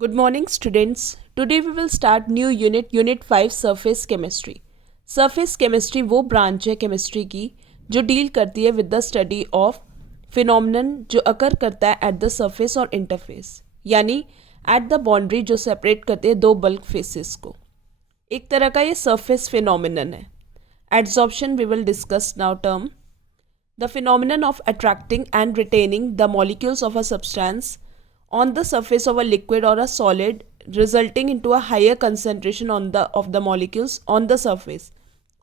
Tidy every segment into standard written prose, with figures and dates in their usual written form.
Good morning students. Today we will start new unit 5 surface chemistry. Surface chemistry वो branch है chemistry की जो deal करती है with the study of phenomenon जो अकर करता है एट द सरफेस और इंटरफेस, यानी एट द बाउंड्री जो सेपरेट करते हैं दो बल्क फेसेस को. एक तरह का ये सरफेस फिनोमिनन है. Adsorption we will discuss now term. The phenomenon of attracting and retaining the molecules of a substance on the surface of a liquid or a solid resulting into a higher concentration of the molecules on the surface,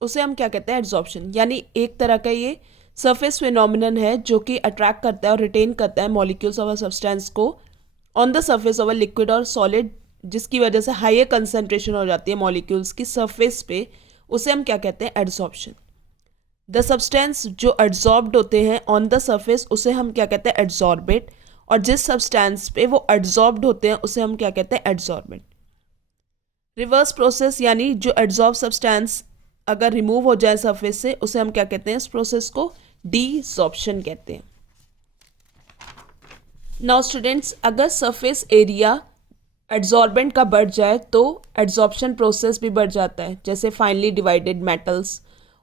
उसे हम क्या कहते हैं adsorption. यानी एक तरह का ये सरफेस फिनोमिनन है जो कि अट्रैक्ट करता है और रिटेन करता है मॉलिक्यूल्स ऑफ अ सब्सटेंस को on the surface of a liquid और सॉलिड, जिसकी वजह से हायर कंसनट्रेशन हो जाती है मॉलिक्यूल्स की सरफेस पे. उसे हम क्या कहते हैं एड्सॉर्प्शन. द सब्सटेंस जो एड्जॉर्ब्ड होते हैं ऑन द सरफेस उसे हम क्या कहते हैं एड्जॉर्बेट, और जिस सब्सटेंस पे वो एड्जॉर्ब्ड होते हैं उसे हम क्या कहते हैं एड्जॉर्बेंट. रिवर्स प्रोसेस यानी जो एड्जॉर्ब सब्सटेंस अगर रिमूव हो जाए सरफेस से उसे हम क्या कहते हैं, इस प्रोसेस को डीसॉर्प्शन कहते हैं. नाउ स्टूडेंट्स, अगर सरफेस एरिया एड्जॉर्बेंट का बढ़ जाए तो एड्जॉर्प्शन प्रोसेस भी बढ़ जाता है. जैसे फाइनली डिवाइडेड मेटल्स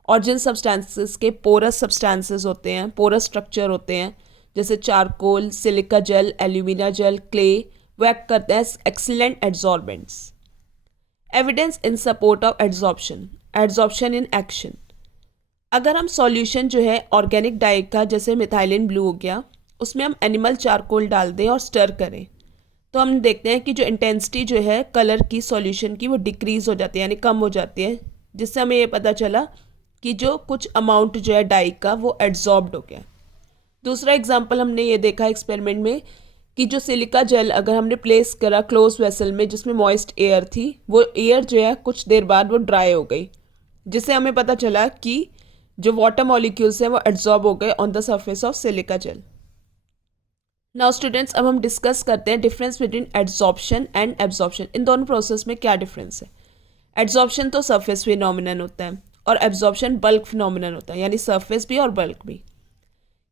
और जिन सब्सटेंसेस के पोरस सब्सटेंसेस होते हैं, पोरस स्ट्रक्चर होते हैं, जैसे charcoal, silica gel, alumina gel, clay, वो एक्ट करते हैं excellent adsorbents. Evidence in support of adsorption. Adsorption in action. अगर हम सॉल्यूशन जो है ऑर्गेनिक डाई का, जैसे मिथाइलिन ब्लू हो गया, उसमें हम एनिमल चारकोल डाल दें और स्टर करें तो हम देखते हैं कि जो इंटेंसिटी जो है कलर की सॉल्यूशन की वो डिक्रीज हो जाती है, यानी कम हो जाती है, जिससे हमें ये पता चला कि जो कुछ अमाउंट जो है डाई का वो एड्जॉर्ब्ड हो गया. दूसरा एग्जांपल हमने ये देखा एक्सपेरिमेंट में कि जो सिलिका जेल अगर हमने प्लेस करा क्लोज वेसल में जिसमें मॉइस्ट एयर थी, वो एयर जो है कुछ देर बाद वो ड्राई हो गई, जिससे हमें पता चला कि जो वाटर मॉलिक्यूल्स हैं वो एड्जॉर्ब हो गए on the surface of silica gel. Now students, अब हम डिस्कस करते हैं difference between adsorption and absorption. इन दोनों प्रोसेस में क्या डिफरेंस है. एड्जॉर्प्शन तो सरफेस फिनोमिनन होता है और एब्जॉर्प्शन बल्क फिनोमिनन होता है, यानी सरफेस भी और बल्क भी.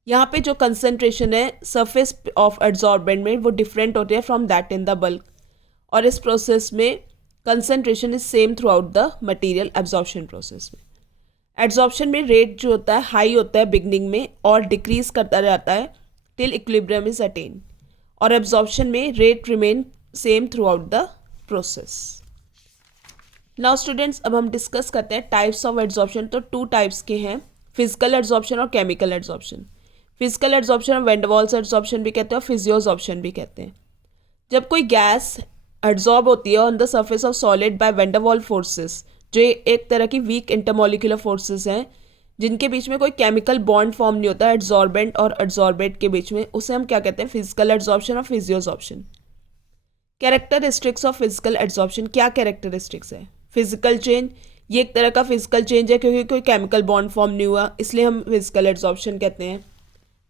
यहाँ पे जो कंसंट्रेशन है सरफेस ऑफ एड्जॉर्बेंट में वो डिफरेंट होती है from that in the bulk, और इस प्रोसेस में concentration is same through out the material. Absorption process में एड्जॉर्प्शन में रेट जो होता है हाई होता है बिगनिंग में और डिक्रीज करता जाता है टिल इक्विलिब्रियम इज अटेन, और एब्जॉर्प्शन में rate remain same through out the process. Now students, अब हम डिस्कस करते हैं टाइप्स ऑफ एड्जॉर्प्शन. तो टू टाइप्स के हैं, फिजिकल एड्जॉर्प्शन और केमिकल एड्जॉर्प्शन. फिजिकल एड्जॉर्प्शन हम वैन डर वाल्स एड्जॉर्प्शन भी कहते हैं और फिजियोजॉर्प्शन भी कहते हैं. जब कोई गैस एड्जॉर्ब होती है on the surface of solid by van der वाल फोर्सेस, जो एक तरह की वीक इंटरमोलिकुलर फोर्सेस हैं जिनके बीच में कोई केमिकल बॉन्ड फॉर्म नहीं होता एड्जॉर्बेंट और एड्जॉर्बेट के बीच में, उसे हम क्या कहते हैं फिजिकल एड्जॉर्प्शन और physisorption. Characteristics of physical adsorption. क्या कैरेक्टरिस्टिक्स है. फिजिकल चेंज, ये एक तरह का फिजिकल चेंज है क्योंकि कोई केमिकल बॉन्ड फॉर्म नहीं हुआ, इसलिए हम फिजिकल एड्जॉर्प्शन कहते हैं.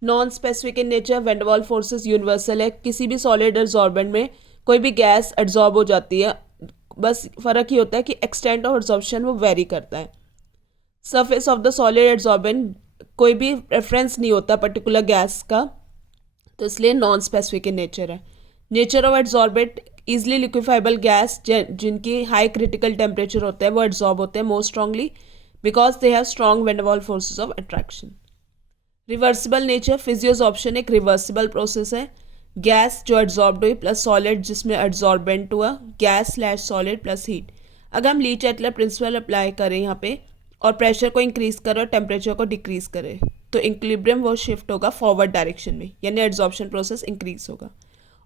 Non specific in nature. Van der वाल फोर्सेस यूनिवर्सल है, किसी भी सॉलिड एड्जॉर्बेंट में कोई भी गैस एड्जॉर्ब हो जाती है, बस फ़र्क ही होता है कि एक्सटेंट ऑफ एड्जॉर्प्शन वो वेरी करता है. Surface of the solid adsorbent कोई भी रेफरेंस नहीं होता पर्टिकुलर गैस का, तो इसलिए नॉन स्पेसिफिक इन नेचर है. Nature of adsorbent, easily liquefiable gas जिनकी हाई क्रिटिकल टेम्परेचर होता है वो एड्जॉर्ब होते हैं most strongly because they have strong van der वाल forces of attraction. Reversible nature. Physisorption एक रिवर्सिबल प्रोसेस है. गैस जो एड्जॉर्ब्ड हुई प्लस सॉलिड जिसमें एड्जॉर्बेंट हुआ, gas slash solid plus heat. अगर हम ली चैटलर प्रिंसिपल अप्लाई करें यहाँ पे और प्रेशर को इंक्रीज करें और टेम्परेचर को डिक्रीज करें तो इक्विलिब्रियम वो शिफ्ट होगा फॉरवर्ड डायरेक्शन में, यानी एड्जॉर्प्शन प्रोसेस इंक्रीज होगा.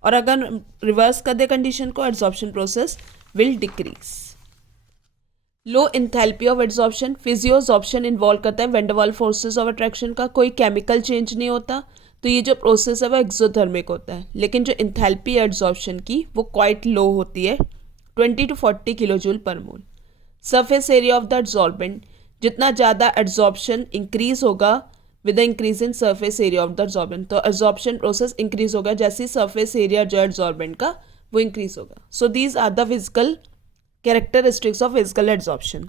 और अगर रिवर्स कर दे कंडीशन को, adsorption process will decrease. Low enthalpy of adsorption. Physisorption involve करता है वैन डर वाल फोर्सेस ऑफ अट्रैक्शन का, कोई केमिकल चेंज नहीं होता, तो ये जो प्रोसेस है वो एक्सोथर्मिक होता है. लेकिन जो इंथैल्पी एड्जॉर्प्शन की वो क्वाइट लो होती है, 20 to 40 kilo joule per mole. Surface area of the adsorbent. जितना ज़्यादा एड्जॉर्प्शन इंक्रीज होगा with the increase in surface area of the adsorbent, तो एड्जॉर्प्शन प्रोसेस इंक्रीज होगा जैसे ही सरफेस एरिया जो एड्जॉर्बेंट का वो इंक्रीज होगा. So these are the physical characteristics of physical adsorption.